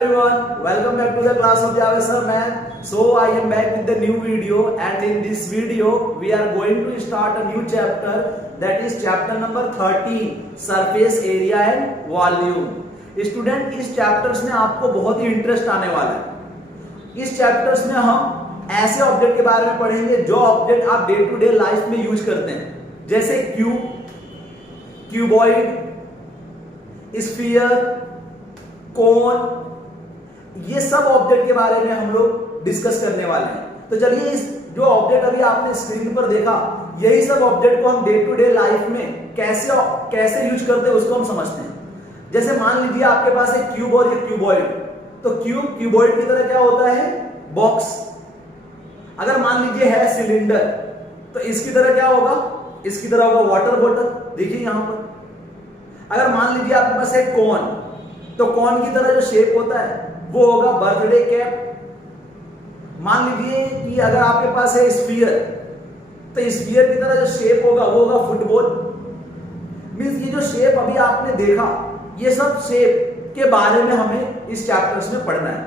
Everyone, welcome back to the class of Javasar man. So I am back with the new video, and in this video we are going to start a new chapter, that is chapter number 13, surface area and volume. Student, इस chapters में आपको बहुत ही interest आने वाला है। इस chapters में हम ऐसे ऑब्जेक्ट के बारे में पढ़ेंगे जो ऑब्जेक्ट आप डे टू डे लाइफ में यूज करते हैं, जैसे क्यूब, क्यूबॉइड, स्फीयर, कोन। ये सब ऑब्जेक्ट के बारे में हम लोग डिस्कस करने वाले हैं। तो चलिए, इस जो ऑब्जेक्ट अभी आपने स्क्रीन पर देखा, यही सब ऑब्जेक्ट को हम डे टू डे लाइफ में कैसे यूज करते हैं उसको हम समझते हैं। जैसे मान लीजिए आपके पास एक क्यूब और एक क्यूबॉइड, तो क्यूबॉइड की तरह क्या होता है? बॉक्स। अगर मान लीजिए है सिलेंडर, तो इसकी तरह क्या होगा? इसकी तरह होगा वाटर बॉटल। देखिए यहां पर। अगर मान लीजिए आपके पास एक कोन, तो कोन की तरह जो शेप होता है वो होगा बर्थडे कैप। मान लीजिए कि अगर आपके पास है स्फीयर, तो स्फीयर की तरह जो शेप होगा वो होगा फुटबॉल। मींस ये जो शेप अभी आपने देखा, ये सब शेप के बारे में हमें इस चैप्टर्स में पढ़ना है।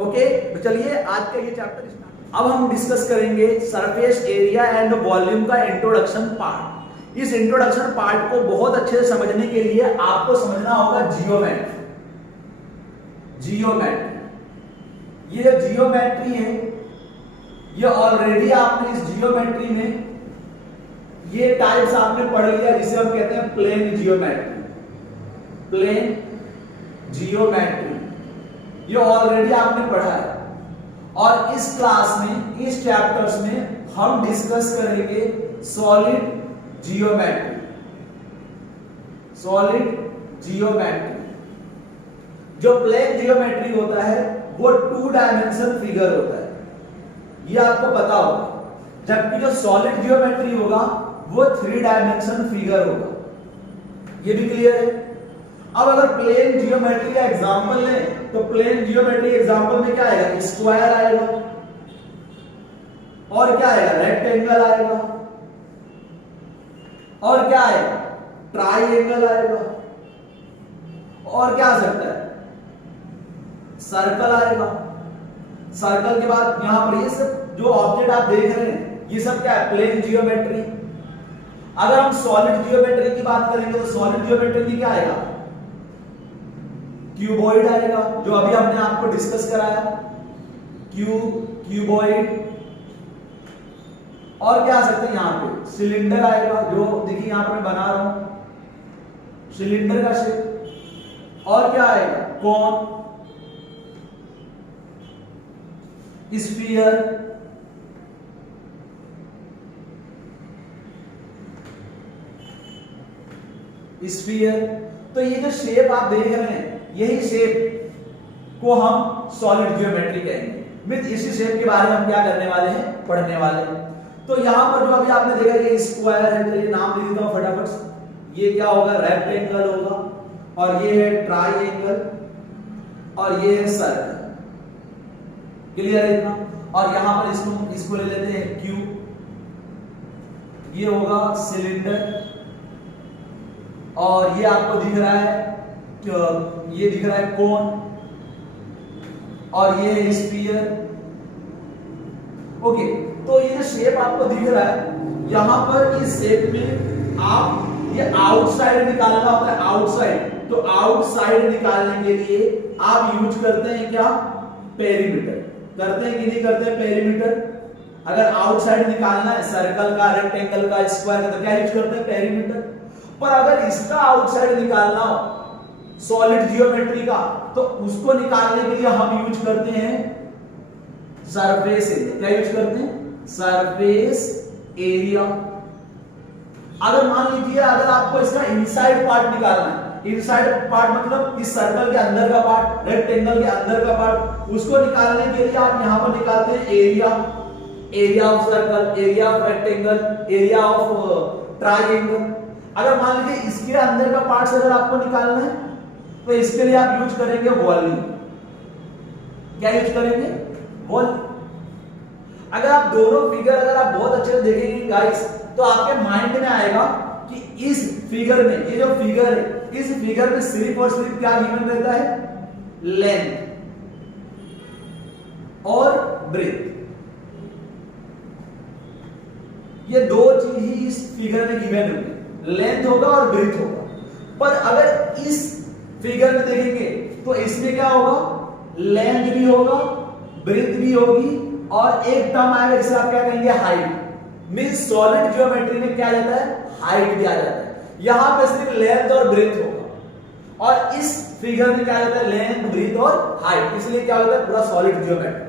ओके, तो चलिए आज का ये चैप्टर स्टार्ट। अब हम डिस्कस करेंगे सरफेस एरिया एंड वॉल्यूम का इंट्रोडक्शन पार्ट। इस इंट्रोडक्शन पार्ट को बहुत अच्छे से समझने के लिए आपको समझना होगा जियोमेट्री। ये जो जियोमेट्री है, ये ऑलरेडी आपने इस जियोमेट्री में ये टाइप्स आपने पढ़ लिया, जिसे हम कहते हैं प्लेन जियोमेट्री। प्लेन जियोमेट्री ये ऑलरेडी आपने पढ़ा है, और इस क्लास में, इस चैप्टर्स में हम डिस्कस करेंगे सॉलिड जियोमेट्री। सॉलिड जियोमेट्री, जो प्लेन जियोमेट्री होता है वो 2 डायमेंशन फिगर होता है, ये आपको पता होगा। जबकि जो सॉलिड जियोमेट्री होगा वो 3 डायमेंशन फिगर होगा। ये भी क्लियर है? अब अगर प्लेन जियोमेट्री का एग्जांपल लें, तो प्लेन जियोमेट्री एग्जांपल में क्या आएगा? स्क्वायर आएगा, और क्या आएगा? रेक्टेंगल आएगा, और क्या आएगा? ट्राइंगल आएगा, और क्या आ सकता है? सर्कल आएगा। सर्कल के बाद यहां पर ये सब जो ऑब्जेक्ट आप देख रहे हैं, ये सब क्या है? Plane geometry. अगर हम सॉलिड जियोमेट्री की बात करेंगे, तो सॉलिड जियोमेट्री में क्या आएगा? क्यूबॉइड आएगा, जो अभी हमने आपको डिस्कस कराया। क्यूबॉइड, और क्या आ सकते हैं यहां पे? सिलेंडर आएगा, जो देखिए यहां पर मैं बना रहा हूं, सिलेंडर का शेप। और क्या आएगा? कोन, स्फीयर, स्फीयर। तो ये जो शेप आप देख रहे हैं, यही शेप को हम सॉलिड जियोमेट्री कहेंगे। मींस इसी शेप के बारे में हम क्या करने वाले हैं? पढ़ने वाले हैं। तो यहां पर जो अभी आपने देखा ये स्क्वायर है, तो ये नाम लिख देता हूं फटाफट से। ये क्या होगा? रेक्टेंगल होगा, और ये है ट्राइंगल, और ये है सर्कल। क्लियर है इतना? और यहां पर इसको ले लेते हैं क्यूब, ये होगा सिलेंडर, और ये आपको दिख रहा है, ये दिख रहा है कोन, और ये है स्फीयर। ओके, तो ये शेप आपको दिख रहा है, यहां पर इस शेप में आप ये आउटसाइड निकालना होता है। आउटसाइड, तो आउटसाइड निकालने के लिए आप यूज करते हैं क्या? पेरीमीटर। करते हैं कि नहीं करते हैं पेरीमीटर? अगर आउटसाइड निकालना है सर्कल का, रेक्टेंगल का, स्क्वायर का, तो क्या यूज करते हैं? पेरीमीटर। पर अगर इसका आउटसाइड निकालना हो सॉलिड जियोमेट्री का, तो उसको निकालने के लिए हम यूज करते हैं सरफेस एरिया। क्या यूज करते हैं? Surface area. अगर मान लीजिए अगर आपको इसका इनसाइड पार्ट निकालना है, इनसाइड पार्ट मतलब इस सर्कल के अंदर का पार्ट, रेक्टेंगल के अंदर का पार्ट, उसको निकालने के लिए आप यहां पर निकालते हैं area. Area of circle, area of rectangle, area of triangle. अगर मान लीजिए इसके अंदर का पार्ट अगर आपको निकालना है, तो इसके लिए आप यूज करेंगे वॉल्यूम। क्या यूज करेंगे? वॉल्यूम। अगर आप दोनों फिगर अगर आप बहुत अच्छे से देखेंगे गाइस, तो आपके माइंड में आएगा कि इस फिगर में, ये जो फिगर है, इस फिगर में सिर्फ और सिर्फ क्या गिवन रहता है? लेंथ। ब्रेथ। ये दो चीज ही इस फिगर में गिवन होंगे, लेंथ होगा और ब्रेथ होगा। पर अगर इस फिगर में देखेंगे तो इसमें क्या होगा, लेंथ भी होगा, ब्रेथ भी होगी, और एक टर्म आएगा जिसे आप क्या कहेंगे, हाइट। मींस सॉलिड ज्योमेट्री में क्या आ जाता है, हाइट भी आ जाता है। यहां पे सिर्फ लेंथ और ब्रेथ होगा, और इस फिगर में क्या आ जाता है, लेंथ, ब्रेथ और हाइट। इसलिए क्या होता है, पूरा सॉलिड ज्योमेट्री।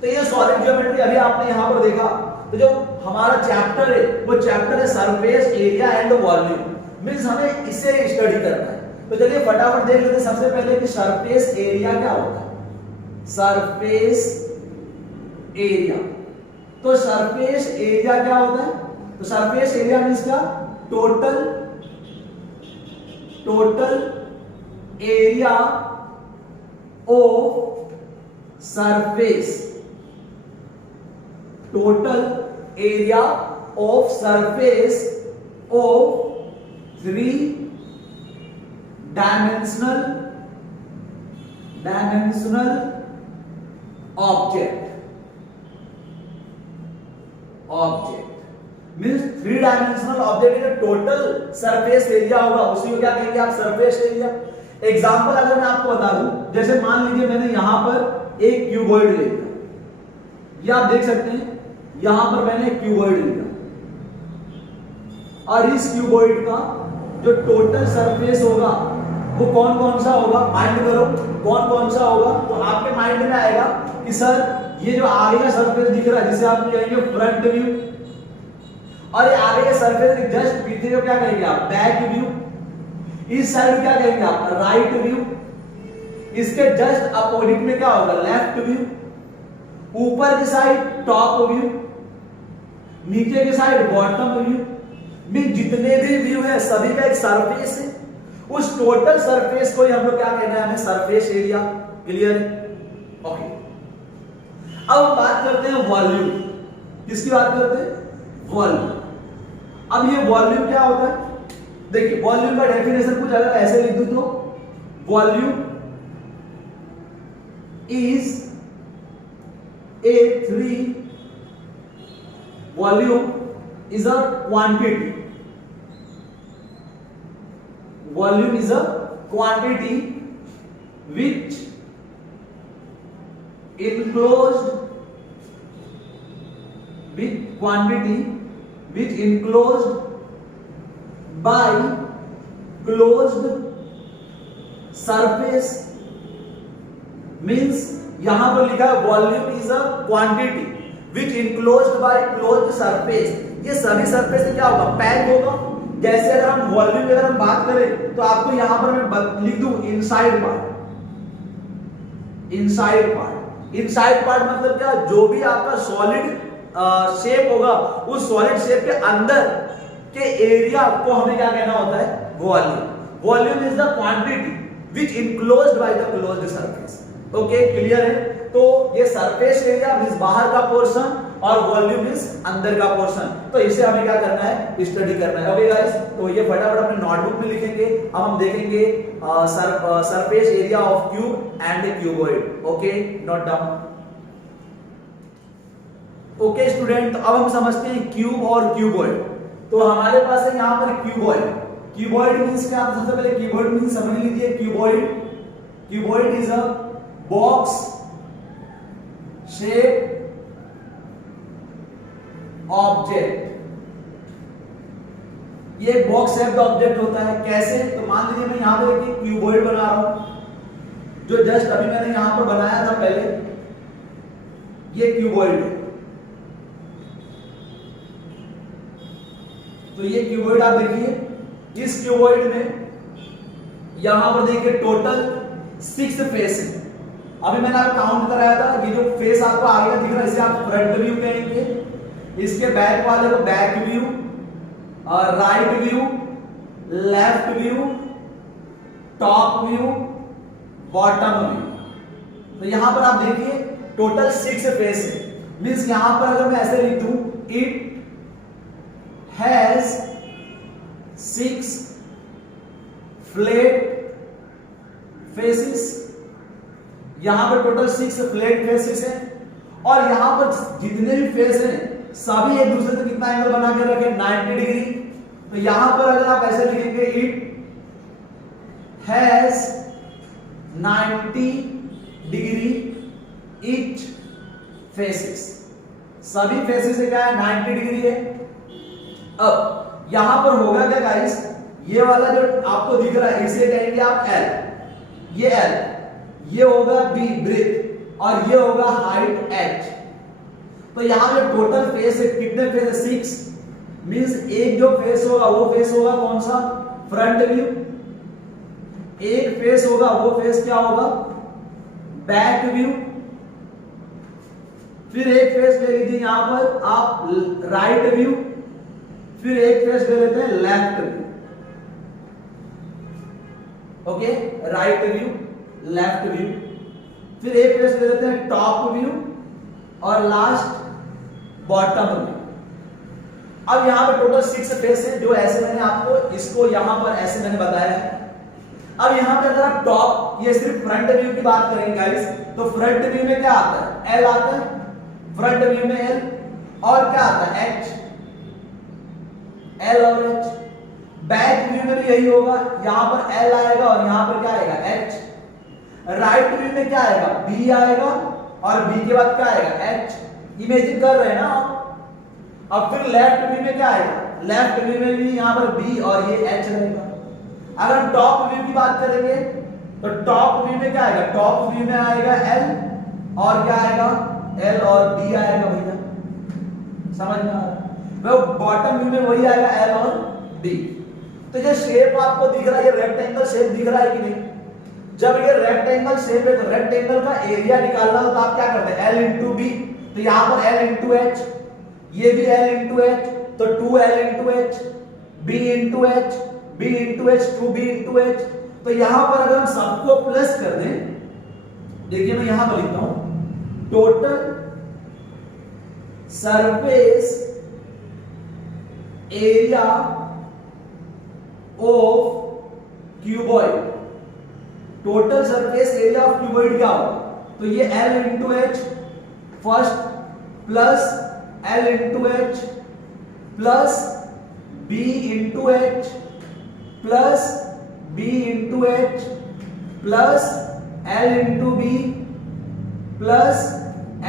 तो ये सॉलिड ज्योमेट्री अभी आपने यहां पर देखा। तो जो हमारा चैप्टर है वो चैप्टर है surface area and volume. Means हमें इसे स्टडी करना है। तो चलिए फटाफट देख लेते हैं सबसे पहले कि सरफेस एरिया क्या होता है। सरफेस एरिया, तो सरफेस एरिया क्या होता है, तो सरफेस एरिया मींस क्या, total area of surface, total area of surface of 3 dimensional object means 3 dimensional object का टोटल सरफेस एरिया होगा, उसी को क्या कहेंगे आप, सरफेस एरिया। एग्जांपल अगर मैं आपको बता दूं, जैसे मान लीजिए मैंने यहां पर एक क्यूबॉइड ले लिया, ये आप देख सकते हैं, यहां पर मैंने एक क्यूबॉइड लिया, और इस क्यूबॉइड का जो टोटल सरफेस होगा वो कौन कौन सा होगा, माइंड करो कौन कौन सा होगा। तो आपके माइंड में आएगा कि सर ये जो आगे का सरफेस दिख रहा है जिसे आप कहेंगे फ्रंट व्यू, और ये आगे के सरफेस के जस्ट पीछे को क्या कहेंगे आप, बैक व्यू। इस साइड क्या कहेंगे आप, राइट व्यू। इसके जस्ट अपोजिट में क्या होगा, लेफ्ट व्यू। ऊपर की साइड टॉप व्यू, नीचे की साइड बॉटम व्यू। में जितने भी व्यू है सभी का एक सरफेस है, उस टोटल सरफेस को ही हम लोग क्या कहना है, हमें सरफेस एरिया। क्लियर है, ओके। अब हम बात करते हैं वॉल्यूम। किसकी बात करते हैं, वॉल्यूम। अब ये वॉल्यूम क्या होता है, देखिए वॉल्यूम का डेफिनेशन कुछ अगर ऐसे लिख दूं तो volume is a 3 volume is a quantity. Volume is a quantity which enclosed by closed surface। Means यहां पर लिखा है volume is a quantity which enclosed bye closed surface. ये सभी सरफेस से क्या होगा, पैक होगा। जैसे अगर हम वॉल्यूम की अगर हम बात करें तो आपको यहां पर मैं लिख दूं इनसाइड पार्ट। इनसाइड पार्ट मतलब क्या, जो भी आपका सॉलिड शेप होगा उस सॉलिड शेप के अंदर के एरिया को हमें क्या कहना होता है, volume. Volume is the quantity which enclosed by the closed surface. Okay, clear है। तो ये सरफेस एरिया मींस बाहर का पोर्शन और वॉल्यूम मींस अंदर का पोर्शन। तो इसे हमें क्या करना है, स्टडी करना है। ओके गाइस, तो ये फटाफट अपने नोटबुक में लिखेंगे। अब हम देखेंगे surface area of cube and A cuboid. Okay, note down. Okay student, तो अब हम समझते हैं क्यूब और क्यूबॉइड। तो हमारे पास है यहां पर क्यूबॉइड। क्यूबॉइड मींस क्या, सबसे पहले क्यूबॉइड मींस समझ लीजिए। Cuboid is a box shape object. ये बॉक्स शेप्ड ऑब्जेक्ट होता है। कैसे, तो मान लीजिए मैं यहां पर एक क्यूबॉइड बना रहा हूं, जो जस्ट अभी मैंने यहां पर बनाया था पहले, ये क्यूबॉइड है। तो ये क्यूबॉइड आप देखिए, इस क्यूबॉइड में यहां पर देखिए टोटल 6 फेस है। अभी मैंने आपको काउंट कराया था, ये जो फेस आपको आगे दिख रहा है इसे आप फ्रंट व्यू कहेंगे, इसके बैक वाले को बैक व्यू, और right view, left view, top view, bottom view. तो यहां पर आप देखिए टोटल 6 फेस है। मींस यहां पर अगर मैं ऐसे लिख दूं, इट हैज 6 फ्लैट फेसेस। यहां पर टोटल 6 फ्लैट फेसेस है और यहां पर जितने भी फेस हैं सभी एक दूसरे से कितना एंगल बना के रखे 90 डिग्री। तो यहां पर अगर आप ऐसे लिखेंगे it has 90 degree each faces, सभी फेसेस से क्या है 90 डिग्री है। अब यहां पर होगा क्या गाइस, ये वाला जो आपको दिख रहा है इसे कहेंगे आप एल, ये एल, ये होगा बी ब्रेथ और ये होगा हाइट एच। तो यहां पे टोटल फेस है, कितने फेस है 6, मींस एक जो फेस होगा वो फेस होगा कौन सा फ्रंट व्यू, एक फेस होगा वो फेस क्या होगा बैक व्यू, फिर एक फेस ले लीजिए यहां पर आप राइट व्यू, फिर एक फेस ले लेते हैं left view. Okay, right view left view, फिर एक फेस ले लेते हैं टॉप व्यू और लास्ट बॉटम व्यू। अब यहां पे टोटल 6 फेस है जो ऐसे मैंने आपको इसको यहां पर ऐसे मैंने बताया है। अब यहां पे अगर आप टॉप, ये सिर्फ फ्रंट व्यू की बात करेंगे गाइस, तो फ्रंट व्यू में क्या आता है एल आता है, फ्रंट व्यू में एल और क्या आता है एच, एल और एच। बैक व्यू में भी यही होगा, यहां पर एल आएगा और यहां पर क्या आएगा एच। राइट व्यू में क्या आएगा बी आएगा और बी के बाद क्या आएगा एच, इमेजिन कर रहे हैं ना आप। अब फिर लेफ्ट व्यू में क्या आएगा, लेफ्ट व्यू में भी यहां पर बी और ये एच रहेगा। अगर टॉप व्यू की बात करेंगे तो टॉप व्यू में क्या आएगा, टॉप व्यू में आएगा एल और क्या आएगा एल और बी आएगा भैया, समझ में आ रहा है। बॉटम व्यू में वही आएगा एल और बी। तो ये शेप आपको दिख रहा है, ये रेक्टेंगल शेप दिख रहा है कि नहीं। जब ये रेक्टेंगल शेप है तो रेक्टेंगल का एरिया निकालना हो तो आप क्या करते हैं एल इंटू बी, तो यहां पर एल इंटू एच, ये भी एल इंटू एच, तो 2l into H, B into H, B into H, 2b into H. तो यहां पर अगर हम सबको प्लस कर दें, देखिए मैं यहां पर लिखता हूं total surface area of cuboid, total surface area of cuboid क्या होगा, तो ये L into H first plus L into H plus B into H plus B into H plus L into B plus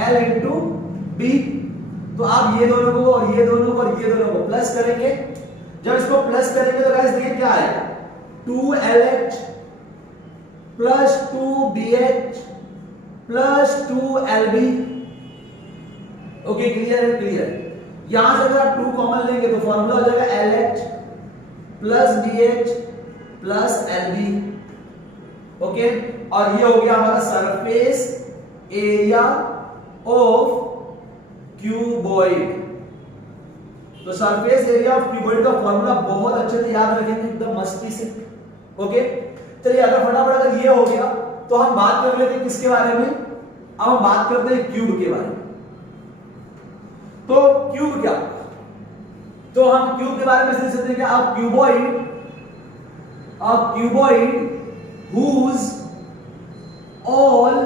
L into B. तो आप ये दोनों को और ये दोनों को और ये दोनों को प्लस करेंगे। जब इसको प्लस करेंगे तो गाइस देखिए क्या आएगा 2LH plus 2BH plus 2LB। Okay, clear है, क्लियर। यहां से अगर आप 2 कॉमन लेंगे तो फॉर्मूला हो जाएगा LH plus BH plus LB। Okay, और ये हो गया हमारा सरफेस एरिया ऑफ क्यूबॉइड। तो सरफेस एरिया ऑफ क्यूबॉइड का फॉर्मूला बहुत अच्छे से याद रखेंगे, एकदम मस्ती से। ओके, चलिए अगर फटाफट अगर ये हो गया तो हम बात कर लेते हैं किसके बारे में, अब हम बात करते हैं क्यूब के बारे में। तो क्यूब क्या, तो हम क्यूब के बारे में समझ सकते हैं कि a cuboid whose all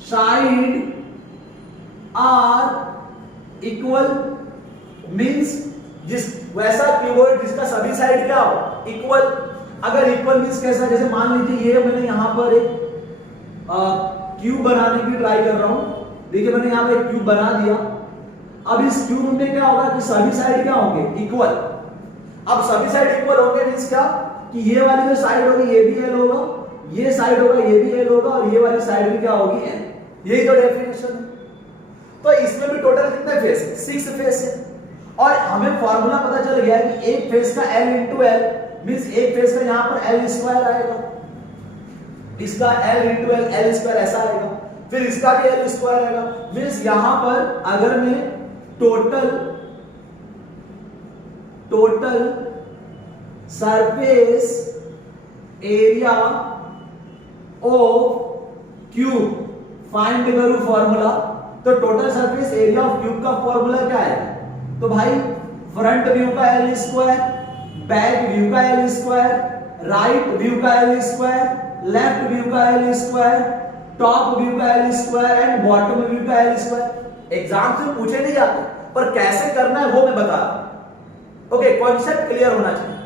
side are equal means वैसा क्यूबॉइड जिसका सभी साइड क्या हो इक्वल। अगर इक्वल मींस कैसा, जैसे मान लीजिए ये मैंने यहां पर एक क्यूब बनाने की ट्राई कर रहा हूं, देखिए मैंने यहां पर एक क्यूब बना दिया। अब इस क्यूब में क्या होगा कि सभी साइड क्या होंगे इक्वल। अब सभी साइड इक्वल होंगे मींस क्या कि ये वाली जो साइड होगी ये भी एल होगा, ये साइड होगा ये भी एल होगा और ये वाली साइड भी क्या होगी एल। यही तो डेफिनेशन है। तो इसमें भी टोटल कितने फेस है 6 फेस है। और हमें फॉर्मूला पता चल गया कि एक फेस का L इंटू एल मींस एक फेस का यहां पर L स्क्वायर आएगा, इसका L into L L square ऐसा आएगा, फिर इसका भी L स्क्वायर आएगा। मींस यहां पर अगर मैं total surface area of cube find करूं फॉर्मूला, तो total surface area of cube का फॉर्मूला क्या है, तो भाई फ्रंट व्यू का L स्क्वायर, बैक व्यू का L स्क्वायर, राइट व्यू का L स्क्वायर, लेफ्ट व्यू का L स्क्वायर टॉप व्यू का L square and bottom view का एल स्क्वायर। एग्जाम से पूछे नहीं जाते, पर कैसे करना है वो मैं बता रहा हूं। ओके, कॉन्सेप्ट क्लियर होना चाहिए।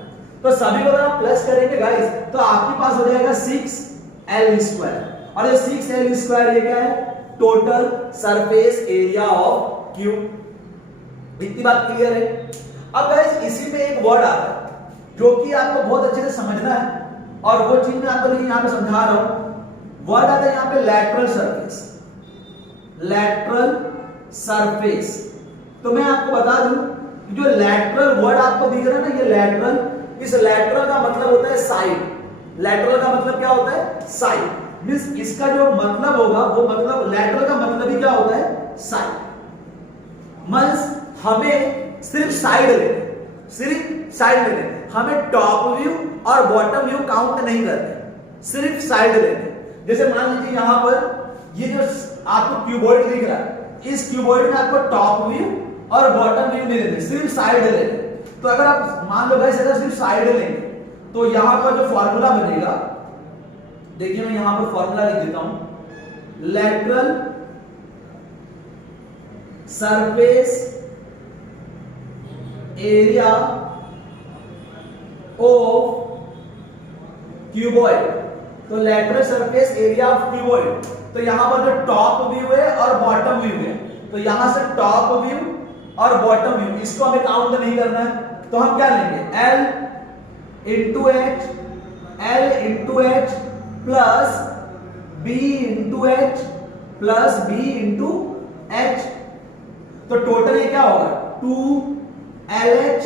तो सभी को अगर आप प्लस करेंगे गाइस तो आपके पास हो जाएगा 6l स्क्वायर, और ये 6l स्क्वायर ये क्या है? Total surface area of cube. इतनी बात क्लियर है। अब गाइस इसी में एक वर्ड आता है जो कि आपको बहुत अच्छे से समझना है, और वो चीज मैं आपको यहां पे समझा रहा हूं। वर्ड आता है यहां पे लैटरल सरफेस। लैटरल सरफेस, तो मैं आपको बता दूं कि जो लैटरल वर्ड आपको दिख रहा है ना, ये लैटरल, इस लैटरल का मतलब होता है साइड। लैटरल का मतलब क्या होता है? साइड। मींस इसका जो मतलब होगा वो मतलब लैटरल का मतलब ही क्या होता है? साइड। मींस हमें सिर्फ साइड लेते, सिर्फ साइड लेते, हमें टॉप व्यू और बॉटम व्यू काउंट नहीं करते, सिर्फ साइड लेते। जैसे मान लीजिए यहां पर ये जो आपको क्यूबॉइड दिख रहा है, इस क्यूबॉइड में आपको टॉप व्यू और बॉटम व्यू नहीं लेते, सिर्फ साइड लेते। तो अगर आप मान लो गाइस अगर सिर्फ साइड लेंगे तो यहां पर जो फॉर्मूला बनेगा, देखिए मैं यहां पर फॉर्मूला लिख देता हूं। Lateral surface area of cuboid, तो lateral surface area of cuboid, तो यहां पर जो टॉप व्यू है और बॉटम व्यू है, तो यहां से टॉप व्यू और बॉटम व्यू इसको हमें काउंट नहीं करना है। तो हम क्या लेंगे? L into H, L into H plus B into H plus B into H, तो टोटल ये क्या होगा? 2LH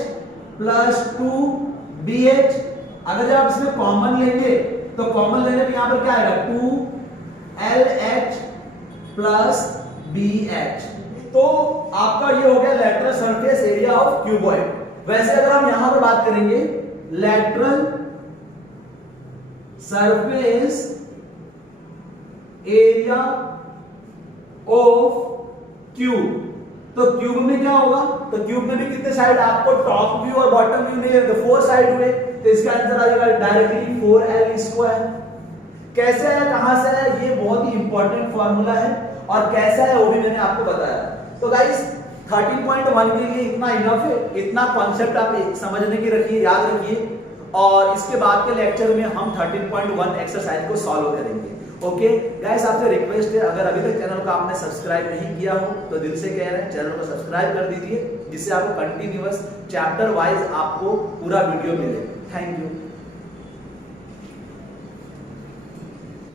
plus 2BH। अगर जब आप इसमें कॉमन लेंगे तो कॉमन लेने पे यहां पर क्या आएगा? 2LH plus BH। तो आपका ये हो गया lateral surface area of cuboid. वैसे अगर हम यहां पर बात करेंगे lateral surface area of cube, तो क्यूब में क्या होगा? तो क्यूब में भी कितने साइड? आपको टॉप व्यू और बॉटम व्यू नहीं लेते, 4 साइड हुए, तो इसका आंसर आ जाएगा डायरेक्टली 4l स्क्वायर। कैसे आया, कहां से आया, ये बहुत ही इंपॉर्टेंट फॉर्मूला है, और कैसा है वो भी मैंने आपको बताया। तो गाइस 13.1 के लिए इतना इनफ है, इतना कॉन्सेप्ट आप समझने की रखिए, याद रखिए, और इसके बाद के लेक्चर में हम 13.1 एक्सरसाइज को सॉल्व करेंगे। ओके गाइस, आपसे रिक्वेस्ट है अगर अभी तक चैनल को आपने सब्सक्राइब नहीं किया हो तो दिल से कह रहे हैं चैनल को सब्सक्राइब कर दीजिए, जिससे आपको कंटिन्यूअस चैप्टर वाइज आपको पूरा वीडियो मिले। Thank you.